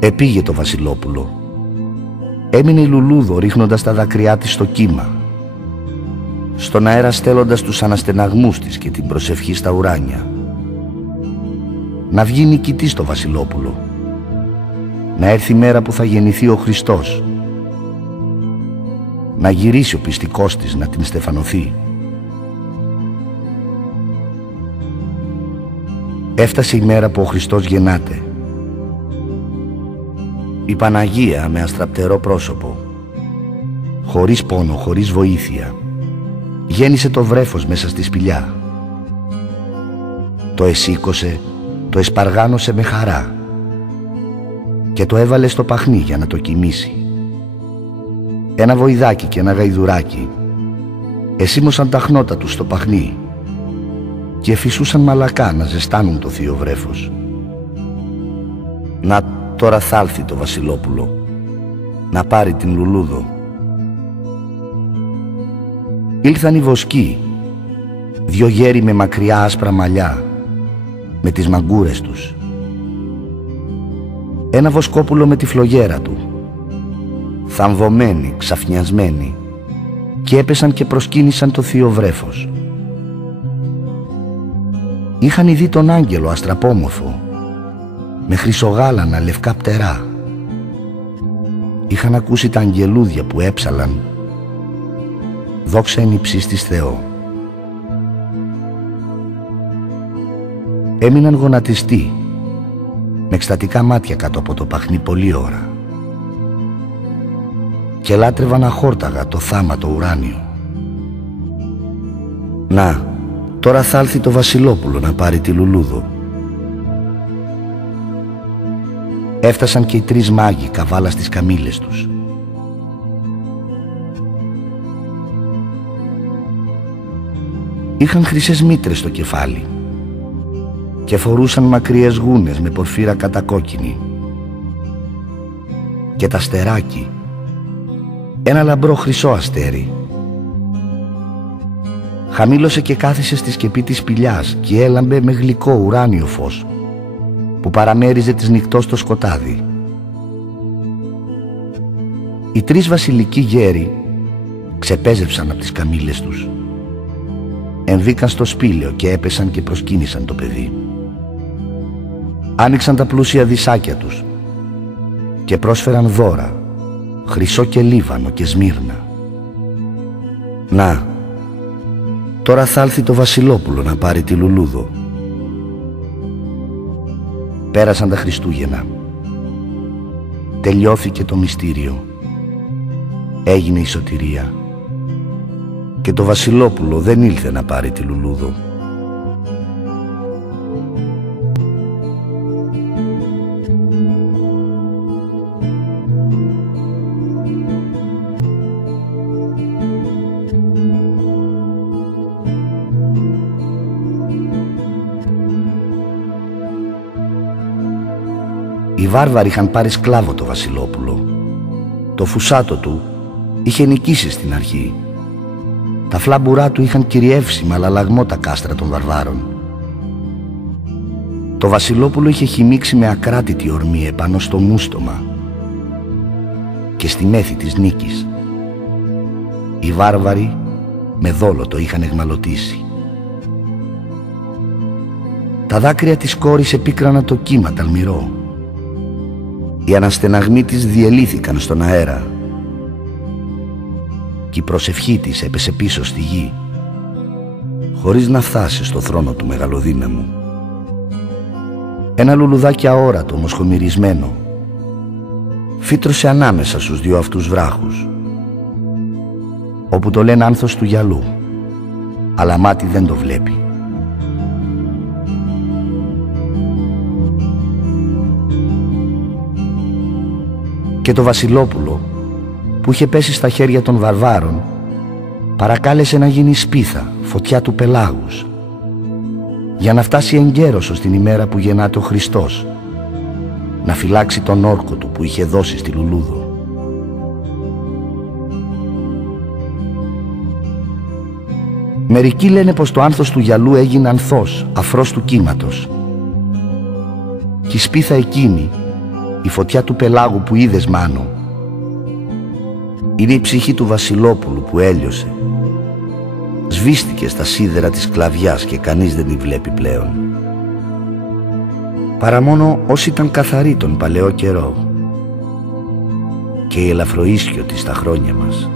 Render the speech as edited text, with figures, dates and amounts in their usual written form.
Επήγε το Βασιλόπουλο. Έμεινε η Λουλούδο ρίχνοντας τα δάκρυά της στο κύμα, στον αέρα στέλνοντας τους αναστεναγμούς της και την προσευχή στα ουράνια. Να βγει νικητής το Βασιλόπουλο, να έρθει η μέρα που θα γεννηθεί ο Χριστός, να γυρίσει ο πιστικός της να την στεφανωθεί. Έφτασε η μέρα που ο Χριστός γεννάται. Η Παναγία με αστραπτερό πρόσωπο, χωρίς πόνο, χωρίς βοήθεια, γέννησε το βρέφος μέσα στη σπηλιά. Το εσήκωσε, το εσπαργάνωσε με χαρά και το έβαλε στο παχνί για να το κοιμήσει. Ένα βοηδάκι και ένα γαϊδουράκι εσήμωσαν τα χνότα τους στο παχνί και φυσούσαν μαλακά να ζεστάνουν το θείο βρέφος. Να τώρα θα έλθει το Βασιλόπουλο να πάρει την Λουλούδο. Ήλθαν οι βοσκοί, δυο γέροι με μακριά άσπρα μαλλιά, με τις μαγκούρες τους. Ένα βοσκόπουλο με τη φλογέρα του, θαμβωμένοι, ξαφνιασμένοι, και έπεσαν και προσκύνησαν το θείο βρέφος. Είχαν ειδεί τον άγγελο αστραπόμορφο, με χρυσογάλανα λευκά πτερά. Είχαν ακούσει τα αγγελούδια που έψαλαν «Δόξα εν υψίστοις Θεό». Έμειναν γονατιστοί, με εκστατικά μάτια κάτω από το παχνί πολλή ώρα, και λάτρευαν αχόρταγα το θάματο ουράνιο. Να, τώρα θα έλθει το Βασιλόπουλο να πάρει τη Λουλούδο. Έφτασαν και οι τρεις μάγοι καβάλα στις καμήλες τους. Είχαν χρυσές μήτρες στο κεφάλι και φορούσαν μακριές γούνες με πορφύρα κατακόκκινη, και τα αστεράκι ένα λαμπρό χρυσό αστέρι. Χαμήλωσε και κάθισε στη σκεπή της σπηλιάς και έλαμπε με γλυκό ουράνιο φως που παραμέριζε της νυχτός το σκοτάδι. Οι τρεις βασιλικοί γέροι ξεπέζευσαν από τις καμήλες τους, εμβήκαν στο σπήλαιο και έπεσαν και προσκύνησαν το παιδί. Άνοιξαν τα πλούσια δισάκια τους και πρόσφεραν δώρα, χρυσό και λίβανο και σμύρνα. Να, τώρα θα έλθει το Βασιλόπουλο να πάρει τη Λουλούδο. Πέρασαν τα Χριστούγεννα. Τελειώθηκε το μυστήριο. Έγινε η σωτηρία. Και το Βασιλόπουλο δεν ήλθε να πάρει τη Λουλούδο. Οι βάρβαροι είχαν πάρει σκλάβο το Βασιλόπουλο. Το φουσάτο του είχε νικήσει στην αρχή. Τα φλάμπουρά του είχαν κυριεύσει με αλλαλαγμό τα κάστρα των βαρβάρων. Το Βασιλόπουλο είχε χυμίξει με ακράτητη ορμή επάνω στο μούστομα και στη μέθη της νίκης. Οι βάρβαροι με δόλο το είχαν εγμαλωτήσει. Τα δάκρυα της κόρης επίκρανα το κύμα ταλμηρό. Οι αναστεναγμοί της διελύθηκαν στον αέρα και η προσευχή της έπεσε πίσω στη γη, χωρίς να φτάσει στο θρόνο του μεγαλοδύναμου. Ένα λουλουδάκι αόρατο, μοσχομυρισμένο, φύτρωσε ανάμεσα στους δυο αυτούς βράχους, όπου το λένε άνθος του γυαλού, αλλά μάτι δεν το βλέπει. Και το Βασιλόπουλο, που είχε πέσει στα χέρια των βαρβάρων, παρακάλεσε να γίνει σπίθα, φωτιά του πελάγους, για να φτάσει εγκαίρος ως την ημέρα που γεννάται ο Χριστός, να φυλάξει τον όρκο του που είχε δώσει στη Λουλούδο. Μερικοί λένε πως το άνθος του γυαλού έγινε ανθός, αφρός του κύματος, Κι η σπίθα εκείνη, η φωτιά του πελάγου που είδες, Μάνο, είναι η ψυχή του Βασιλόπουλου που έλειωσε. Σβήστηκε στα σίδερα της σκλαβιάς και κανείς δεν τη βλέπει πλέον, παρά μόνο όσοι ήταν καθαροί τον παλαιό καιρό και η ελαφροίσιο της στα χρόνια μας.